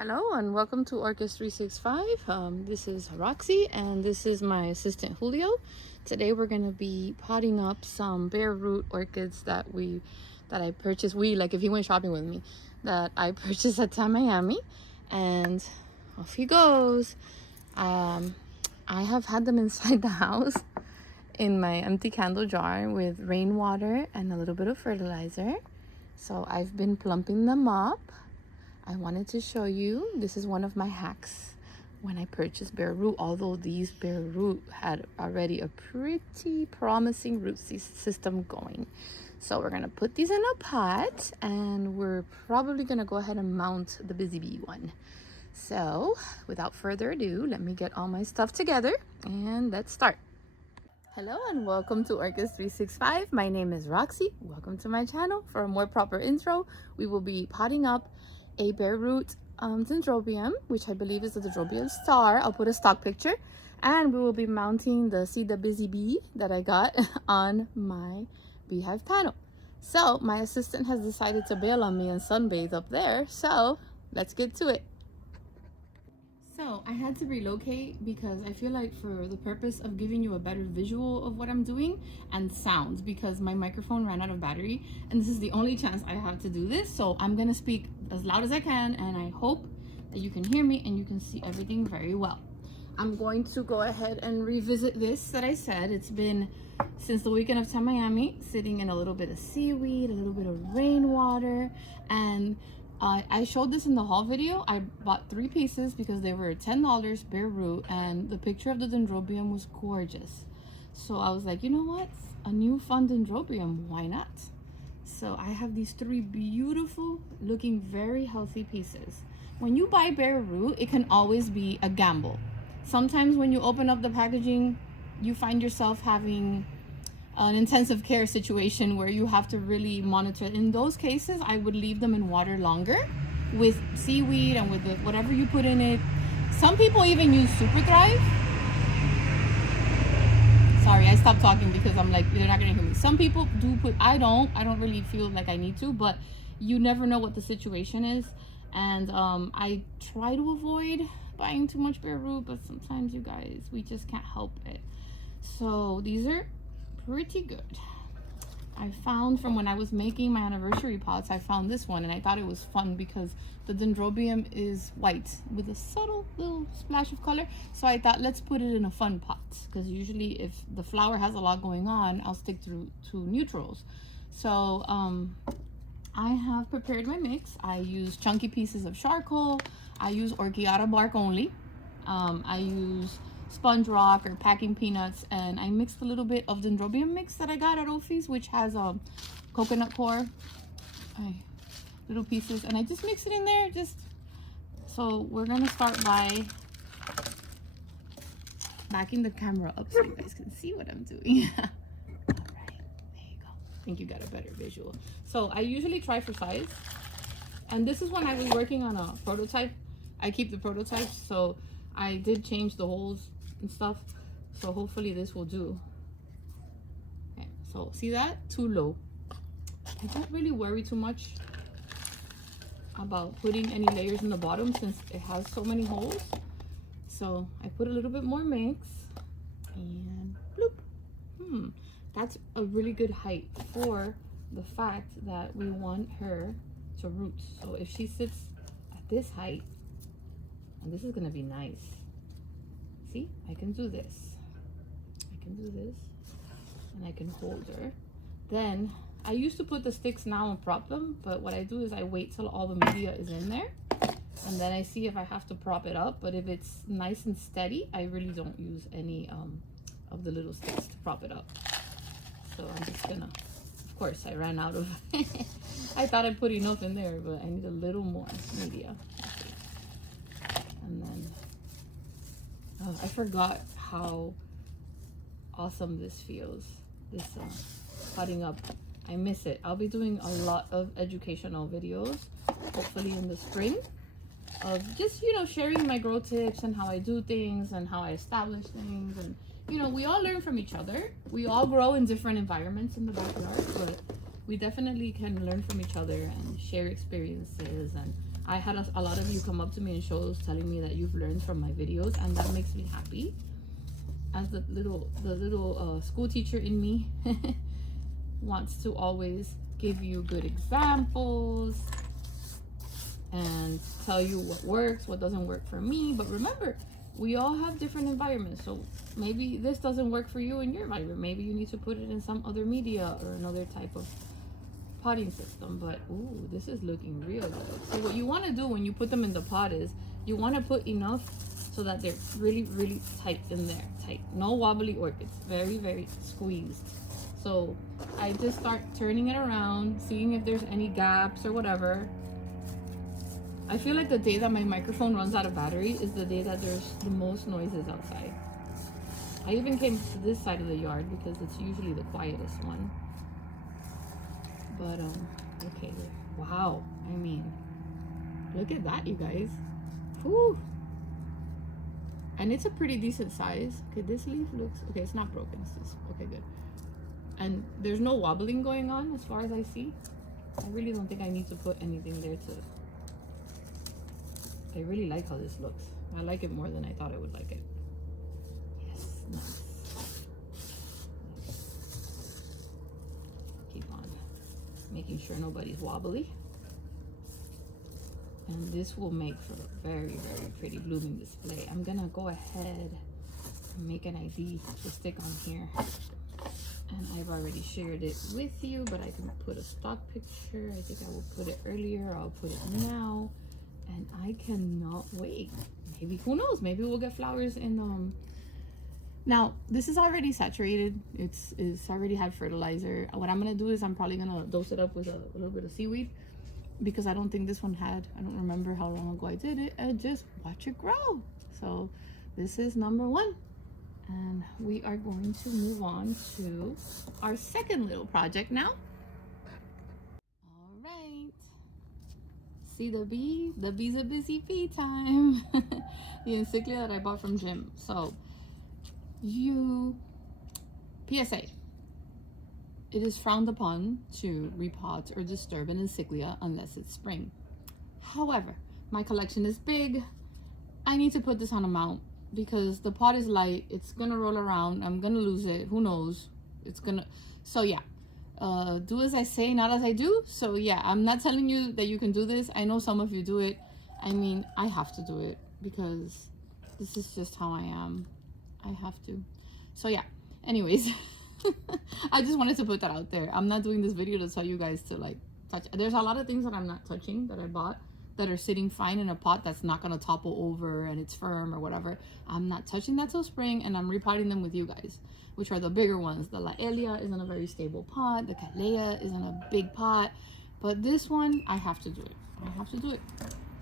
Hello and welcome to Orchids 365. This is Roxy and this is my assistant Julio. Today we're going to be potting up some bare root orchids that I purchased. Like if he went shopping with me, that I purchased at Tamiami, and off he goes. I have had them inside the house in my empty candle jar with rainwater and a little bit of fertilizer. So I've been plumping them up. I wanted to show you, this is one of my hacks when I purchased bare root, although these bare root had already a pretty promising root system going. So we're gonna put these in a pot and we're probably gonna go ahead and mount the busy bee one. So without further ado, let me get all my stuff together and let's start. Hello and welcome to Orchids 365. My name is Roxy. Welcome to my channel. For a more proper intro, we will be potting up a bare root dendrobium, which I believe is the dendrobium star. I'll put a stock picture, and we will be mounting the See the Busy Bee that I got on my beehive panel. So my assistant has decided to bail on me and sunbathe up there, so let's get to it. So I had to relocate because I feel like for the purpose of giving you a better visual of what I'm doing and sounds, because my microphone ran out of battery and this is the only chance I have to do this. So I'm gonna speak as loud as I can and I hope that you can hear me and you can see everything very well. I'm going to go ahead and revisit this that I said. It's been since the weekend of Tamiami, sitting in a little bit of seaweed, a little bit of rainwater, and I showed this in the haul video. I bought 3 pieces because they were $10 bare root, and the picture of the dendrobium was gorgeous. So I was like, you know what? A new fun dendrobium, why not? So I have these 3 beautiful looking, very healthy pieces. When you buy bare root, it can always be a gamble. Sometimes when you open up the packaging, you find yourself having an intensive care situation where you have to really monitor. In those cases, I would leave them in water longer with seaweed and with whatever you put in it. Some people even use Super Thrive. Sorry, I stopped talking because I'm like, they're not gonna hear me. Some people do put, I don't really feel like I need to, but you never know what the situation is. And I try to avoid buying too much bare root, but sometimes you guys, we just can't help it. So these are pretty good. I found from when I was making my anniversary pots, I found this one and I thought it was fun because the dendrobium is white with a subtle little splash of color. So I thought, let's put it in a fun pot, because usually if the flower has a lot going on, I'll stick to neutrals. So I have prepared my mix. I use chunky pieces of charcoal. I use orchiata bark only. I use sponge rock or packing peanuts, and I mixed a little bit of dendrobium mix that I got at Ophi's, which has a coconut core, little pieces, and I just mix it in there. So we're gonna start by backing the camera up so you guys can see what I'm doing. All right, there you go. I think you got a better visual. So I usually try for size, and this is when I was working on a prototype. I keep the prototypes, so I did change the holes and stuff, so hopefully this will do. Okay, so see that? Too low. I don't really worry too much about putting any layers in the bottom since it has so many holes. So I put a little bit more mix and bloop. That's a really good height for the fact that we want her to root. So if she sits at this height, and this is gonna be nice. See, I can do this. I can do this, and I can hold her. Then, I used to put the sticks now and prop them, but what I do is I wait till all the media is in there, and then I see if I have to prop it up. But if it's nice and steady, I really don't use any of the little sticks to prop it up. So I'm just gonna, of course, I ran out of, I thought I put enough in there, but I need a little more media. And then, oh, I forgot how awesome this feels, this cutting up. I miss it. I'll be doing a lot of educational videos, hopefully in the spring, of just, you know, sharing my grow tips and how I do things and how I establish things. And, you know, we all learn from each other. We all grow in different environments in the backyard, but we definitely can learn from each other and share experiences. And I had a lot of you come up to me in shows telling me that you've learned from my videos, and that makes me happy. As the little school teacher in me wants to always give you good examples and tell you what works, what doesn't work for me. But remember, we all have different environments, so maybe this doesn't work for you in your environment. Maybe you need to put it in some other media or another type of potting system. But ooh, this is looking real good. So what you want to do when you put them in the pot is you want to put enough so that they're really tight in there. Tight, no wobbly orchids, very squeezed. So I just start turning it around, seeing if there's any gaps or whatever. I feel like the day that my microphone runs out of battery is the day that there's the most noises outside. I even came to this side of the yard because it's usually the quietest one. But okay, wow, I mean, look at that, you guys. Whew. And it's a pretty decent size. Okay, this leaf looks, okay, it's not broken, it's just, okay, good. And there's no wobbling going on as far as I see. I really don't think I need to put anything there to, I really like how this looks. I like it more than I thought I would like it. Yes, nice. Keep on making sure nobody's wobbly. And this will make for a very pretty blooming display. I'm gonna go ahead and make an ID to stick on here. And I've already shared it with you, but I can put a stock picture. I think I will put it earlier. I'll put it now. And I cannot wait. Maybe, who knows? Maybe we'll get flowers in now this is already saturated. It's already had fertilizer. What I'm gonna do is I'm probably gonna dose it up with a little bit of seaweed, because I don't think this one had, I don't remember how long ago I did it, and just watch it grow. So this is number 1, and we are going to move on to our second little project now. All right, see the bee? The bee's a busy bee time. The encyclia that I bought from Jim. So PSA, it is frowned upon to repot or disturb an encyclia unless it's spring. However, my collection is big. I need to put this on a mount because the pot is light. It's gonna roll around. I'm gonna lose it. Who knows? It's gonna, so yeah. Do as I say, not as I do. So yeah, I'm not telling you that you can do this. I know some of you do it. I mean, I have to do it because this is just how I am. I have to. So yeah, anyways. I just wanted to put that out there. I'm not doing this video to tell you guys to like touch. There's a lot of things that I'm not touching that I bought that are sitting fine in a pot that's not going to topple over and it's firm or whatever. I'm not touching that till spring, and I'm repotting them with you guys, which are the bigger ones. The Laelia is in a very stable pot. The Calea is in a big pot. But this one, I have to do it. I have to do it.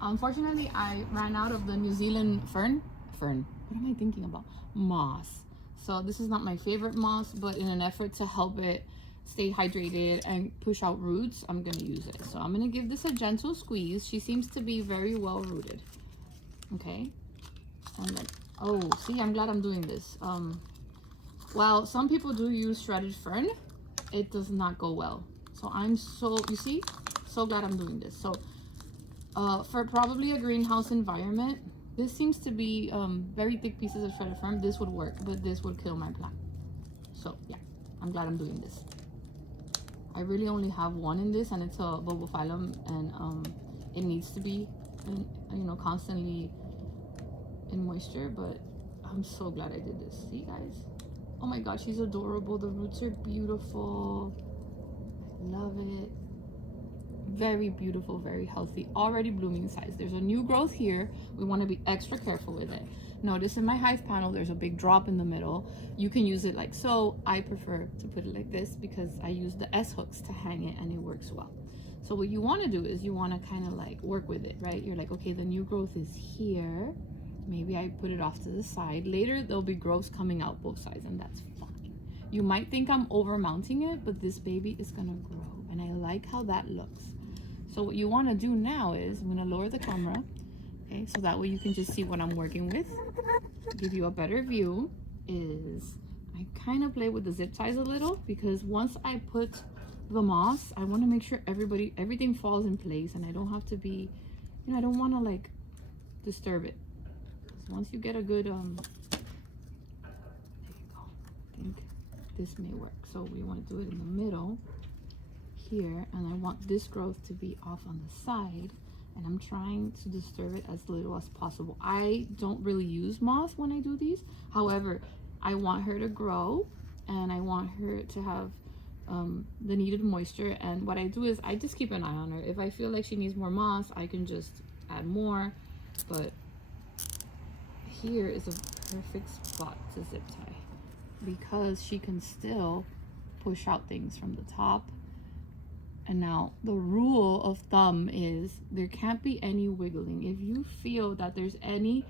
Unfortunately, I ran out of the New Zealand fern. What am I thinking about? Moss. So this is not my favorite moss, but in an effort to help it stay hydrated and push out roots, I'm gonna use it. So I'm gonna give this a gentle squeeze. She seems to be very well rooted. Okay. And then, oh, see, I'm glad I'm doing this. While some people do use shredded fern, it does not go well. So I'm so, you see, so glad I'm doing this. So for probably a greenhouse environment, this seems to be very thick pieces of shredded fern. This would work, but this would kill my plant. So yeah, I'm glad I'm doing this. I really only have one in this, and it's a bulbophyllum, and it needs to be, you know, constantly in moisture. But I'm so glad I did this. See, guys? Oh my gosh, she's adorable. The roots are beautiful. I love it. Very beautiful, very healthy, already blooming size. There's a new growth here. We want to be extra careful with it. Notice in my hive panel there's a big drop in the middle. You can use it like so. I prefer to put it like this because I use the S hooks to hang it, and it works well. So what you want to do is you want to kind of like work with it, right? You're like, okay, the new growth is here. Maybe I put it off to the side. Later there'll be growths coming out both sides, and that's fine. You might think I'm over mounting it, but this baby is gonna grow, and I like how that looks. So what you want to do now is, I'm going to lower the camera, okay, so that way you can just see what I'm working with. To give you a better view is, I kind of play with the zip ties a little, because once I put the moss, I want to make sure everything falls in place, and I don't have to be you know, I don't want to like disturb it. Once you get a good, there you go. I think this may work. So we want to do it in the middle here, and I want this growth to be off on the side, and I'm trying to disturb it as little as possible. I don't really use moss when I do these. However, I want her to grow, and I want her to have the needed moisture. And what I do is I just keep an eye on her. If I feel like she needs more moss, I can just add more. But here is a perfect spot to zip tie, because she can still push out things from the top. And now the rule of thumb is there can't be any wiggling. If you feel that there's any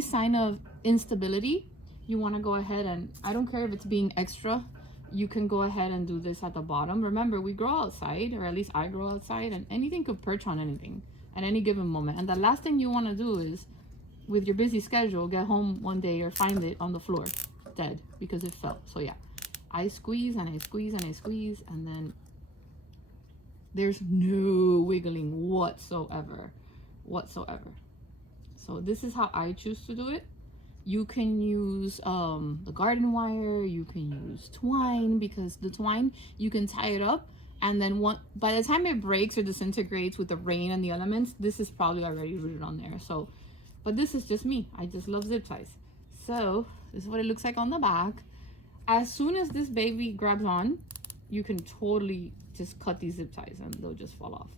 sign of instability, you want to go ahead, and I don't care if it's being extra, you can go ahead and do this at the bottom. Remember, we grow outside, or at least I grow outside, and anything could perch on anything at any given moment. And the last thing you want to do is, with your busy schedule, get home one day or find it on the floor dead because it fell. So yeah, I squeeze and I squeeze and I squeeze, and then there's no wiggling whatsoever. So this is how I choose to do it. You can use the garden wire, you can use twine, because the twine, you can tie it up, and then by the time it breaks or disintegrates with the rain and the elements, this is probably already rooted on there. So, but this is just me. I just love zip ties. So this is what it looks like on the back. As soon as this baby grabs on, you can totally just cut these zip ties and they'll just fall off.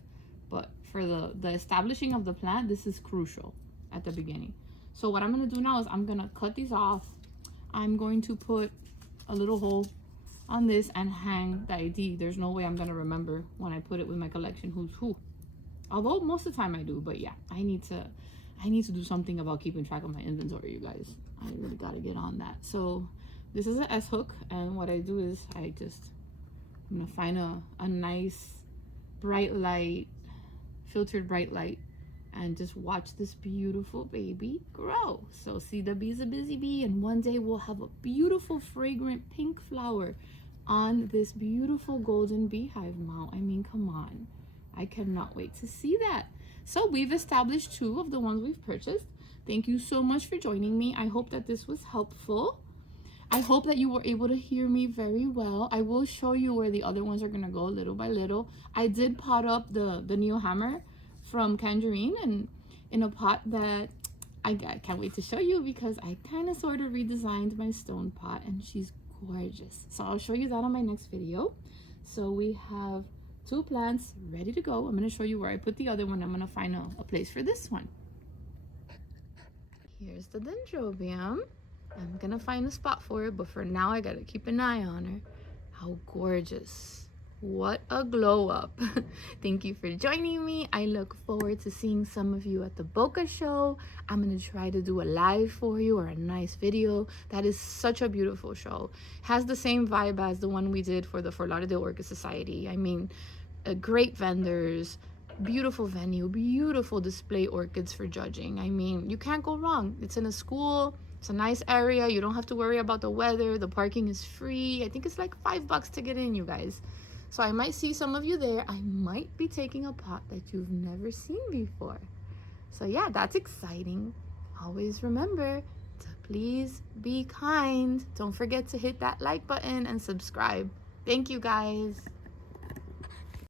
But for the establishing of the plant, this is crucial at the beginning. So what I'm going to do now is I'm going to cut these off. I'm going to put a little hole on this and hang the ID. There's no way I'm going to remember when I put it with my collection who's who. Although most of the time I do, but yeah, I need to do something about keeping track of my inventory, you guys. I really got to get on that. So this is an S hook, and what I do is I'm going to find a nice bright light, filtered bright light, and just watch this beautiful baby grow. So see, the bee's a busy bee, and one day we'll have a beautiful fragrant pink flower on this beautiful golden beehive mount. I mean, come on. I cannot wait to see that. So we've established 2 of the ones we've purchased. Thank you so much for joining me. I hope that this was helpful. I hope that you were able to hear me very well. I will show you where the other ones are going to go little by little. I did pot up the Neo Hammer from Tangerine, and in a pot that I can't wait to show you, because I kind of sort of redesigned my stone pot, and she's gorgeous. So I'll show you that on my next video. So we have 2 plants ready to go. I'm going to show you where I put the other one. I'm going to find a place for this one. Here's the dendrobium. I'm gonna find a spot for it, but for now I gotta keep an eye on her. How gorgeous. What a glow up. Thank you for joining me. I look forward to seeing some of you at the Boca show. I'm gonna try to do a live for you, or a nice video. That is such a beautiful show. Has the same vibe as the one we did for the Fort Lauderdale Orchid Society. I mean, great vendors, beautiful venue, beautiful display orchids for judging. I mean, you can't go wrong. It's in a school. It's a nice area. You don't have to worry about the weather. The parking is free. I think it's like $5 to get in, you guys. So I might see some of you there. I might be taking a pot that you've never seen before. So yeah, that's exciting. Always remember to please be kind. Don't forget to hit that like button and subscribe. Thank you, guys.